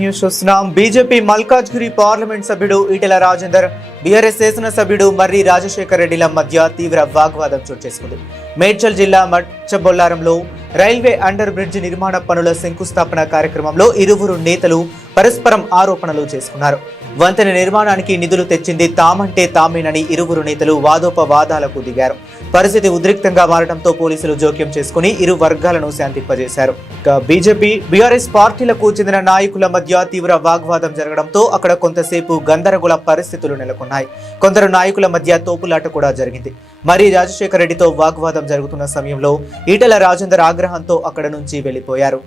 చూస్తున్నాం. BJP Malkajgiri parliament సభ్యుడు Etela Rajender BRS శాసనసభ్యుడు మర్రి రాజశేఖర రెడ్డిల మధ్య తీవ్ర వాగ్వాదం చోటు చేసుకుంది. మేడ్చల్ జిల్లా మచ్చబొల్లారంలో రైల్వే అండర్ బ్రిడ్జ్ నిర్మాణ పనుల శంకుస్థాపన కార్యక్రమంలో ఇరువురు నేతలు పరస్పరం ఆరోపణలు చేసుకున్నారు. వంతెన నిర్మాణానికి నిధులు తెచ్చింది తామంటే తామేనని ఇరువురు నేతలు వాదోపవాదాలకు దిగారు. పరిస్థితి ఉద్రిక్తంగా మారడంతో పోలీసులు జోక్యం చేసుకుని ఇరు వర్గాలను శాంతింపజేశారు. ఇక బీజేపీ బీఆర్ఎస్ పార్టీలకు చెందిన నాయకుల మధ్య తీవ్ర వాగ్వాదం జరగడంతో అక్కడ కొంతసేపు గందరగోళ పరిస్థితులు నెలకొన్నాయి. కొందరు నాయకుల మధ్య తోపులాట కూడా జరిగింది. మరి రాజశేఖర రెడ్డితో వాగ్వాదం జరుగుతున్న సమయంలో ఈటెల రాజేందర్ ఆగ్రహంతో అక్కడ నుంచి వెళ్ళిపోయారు.